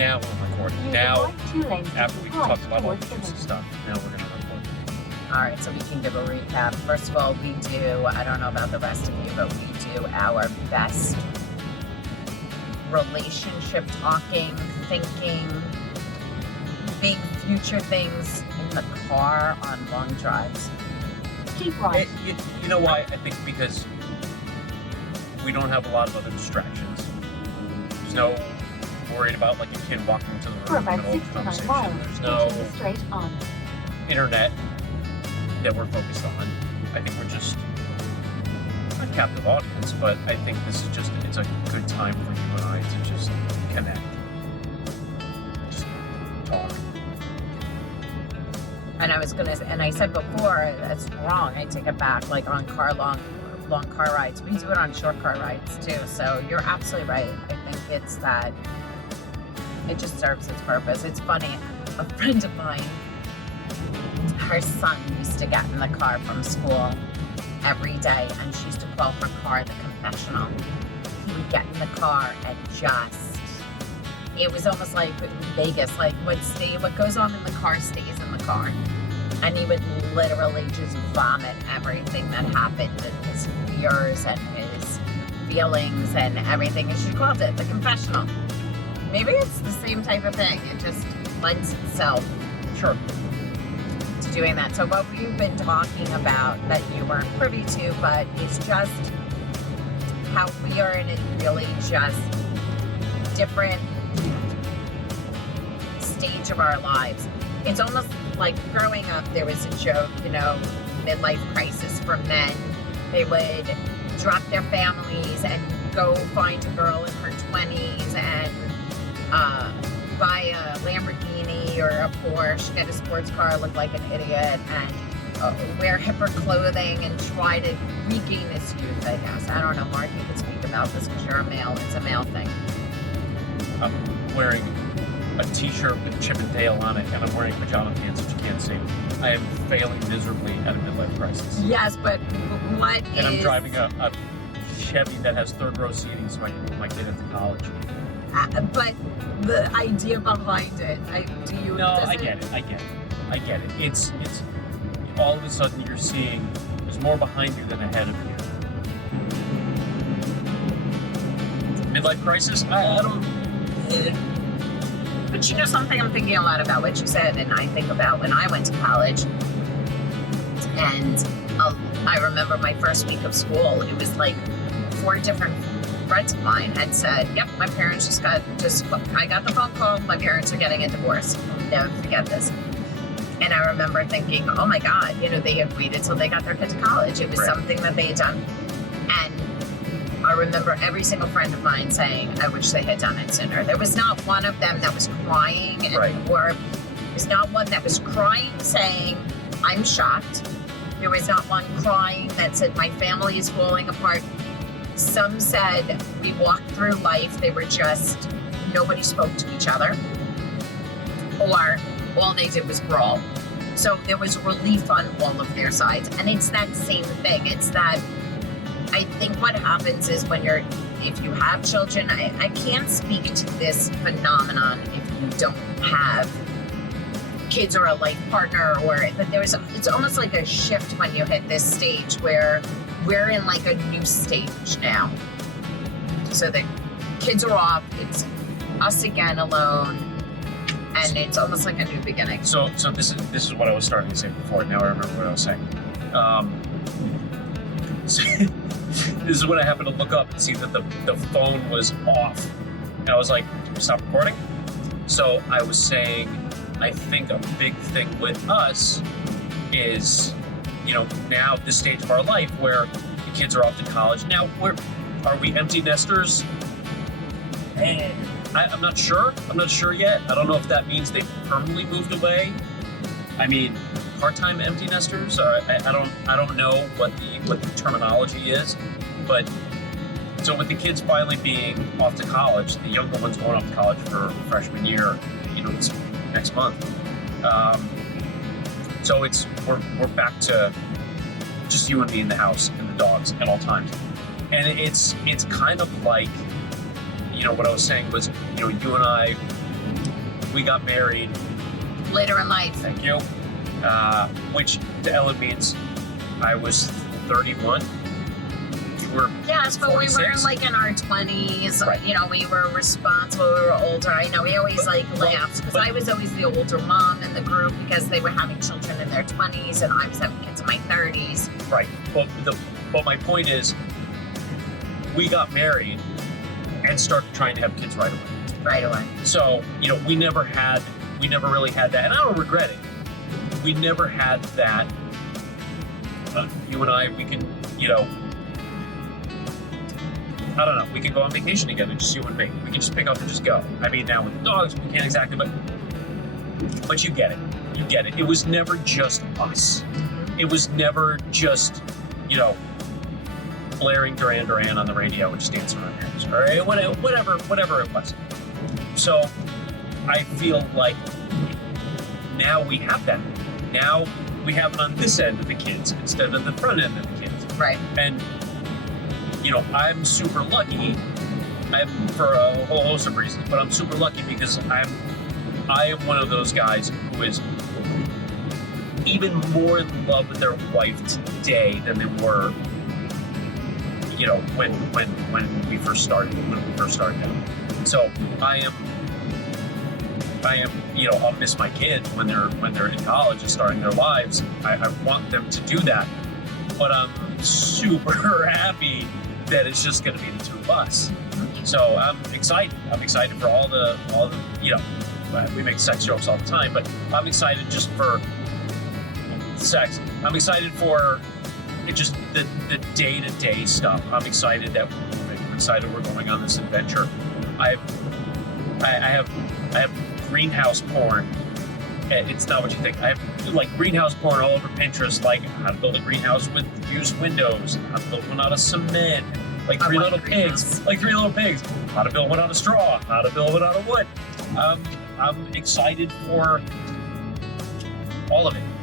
now we're recording. Use Now, the right 2 lanes to after we right talked about all towards the the juicy main. stuff, now we're gonna record. All right, so we can give a recap. First of all, we do, I don't know about the rest of you, but we do our best relationship talking, thinking, big future things in the car on long drives. Keep right. You know why? I think because we don't have a lot of other distractions. There's no worried about like a kid walking into the For Mm-hmm. room in the about middle of a 69 conversation. miles, There's no continue straight on. internet that we're focused on. I think we're just a captive audience, but I think this is just, it's a good time for you and I to just connect. Just talk. And I said before, that's wrong. I take it back, like on long car rides. We do it on short car rides too. So you're absolutely right. I think it's that it just serves its purpose. It's funny. A friend of mine, her son used to get in the car from school every day, and she used to call her car the confessional. He would get in the car and it was almost like Vegas, like what goes on in the car stays in the car. And he would literally just vomit everything that happened and his fears and his feelings and everything. And she called it the confessional. Maybe it's the same type of thing. It just lends itself Sure. to doing that. So what we've been talking about that you weren't privy to, but it's just how we are in a really just different stage of our lives. It's almost like growing up, there was a joke, midlife crisis for men. They would drop their families and go find a girl in her 20s and buy a Lamborghini or a Porsche, get a sports car, look like an idiot, and wear hipper clothing and try to regain this youth, I guess. I don't know, Mark, you could speak about this because you're a male. It's a male thing. I'm wearing a t-shirt with Chip and Dale on it, and I'm wearing pajama pants, which you can't see. I am failing miserably at a midlife crisis. Yes, but what And I'm driving a Chevy that has third row seating so I can move my kid into college. But the idea behind it, I get it. It's all of a sudden you're seeing there's more behind you than ahead of you. Midlife crisis? I don't. But something I'm thinking a lot about what you said, and I think about when I went to college. And I remember my first week of school, it was like 4 different friends of mine had said, yep, my parents I got the phone call, my parents are getting a divorce. I'll never forget this. And I remember thinking, oh my God, they had waited till they got their kid to college. It was something that they had done. And I remember every single friend of mine saying, I wish they had done it sooner. There was not one of them that was crying, or there was not one that was crying saying, I'm shocked. There was not one crying that said, my family is falling apart. Some said, we walked through life, they were just, nobody spoke to each other. Or all they did was brawl. So there was relief on all of their sides. And it's that same thing. It's that, I think what happens is if you have children, I can't speak to this phenomenon if you don't have kids or a life partner, but it's almost like a shift when you hit this stage where we're in like a new stage now. So the kids are off, it's us again alone, and it's almost like a new beginning. So this is what I was starting to say before. Now I remember what I was saying. This is when I happened to look up and see that the phone was off. And I was like, stop recording? So I was saying, I think a big thing with us is, now this stage of our life where the kids are off to college. Now, are we empty nesters? I'm not sure. I'm not sure yet. I don't know if that means they've permanently moved away. I mean, part-time empty nesters. I don't know what the terminology is, but so with the kids finally being off to college, the younger ones going off to college for freshman year, it's next month. So we're back to just you and me in the house and the dogs at all times, and it's kind of like, what I was saying was, you and I We got married. Later in life. Thank you. Which to Ellen means I was 31. You were Yes, but 46. we were like in our 20s. Right. You know, we were responsible. We were older. I know we always laughed because I was always the older mom in the group because they were having children in their 20s and I was having kids in my 30s. Right. But my point is, we got married and started trying to have kids right away. Right away. So, we never really had that, and I don't regret it. We never had that. You and I, we can, I don't know, we can go on vacation together, just you and me. We can just pick up and just go. I mean, now with the dogs, we can't exactly, but you get it. You get it. It was never just us. It was never just, blaring Duran Duran on the radio and just dancing around house, or whatever it was. So I feel like now we have that. Now we have it on this end of the kids instead of the front end of the kids. Right. And, I'm super lucky. For a whole host of reasons, but I'm super lucky because I am one of those guys who is even more in love with their wife today than they were, when we first started out. So I am, I'll miss my kids when they're in college and starting their lives. I want them to do that, but I'm super happy that it's just going to be the two of us. So I'm excited. I'm excited for all the we make sex jokes all the time, but I'm excited just for sex. I'm excited for just the day-to-day stuff. I'm excited that we're going on this adventure. I have greenhouse porn. It's not what you think. I have like greenhouse porn all over Pinterest, like how to build a greenhouse with used windows, how to build one out of cement, like three little pigs, how to build one out of straw, how to build one out of wood. I'm excited for all of it.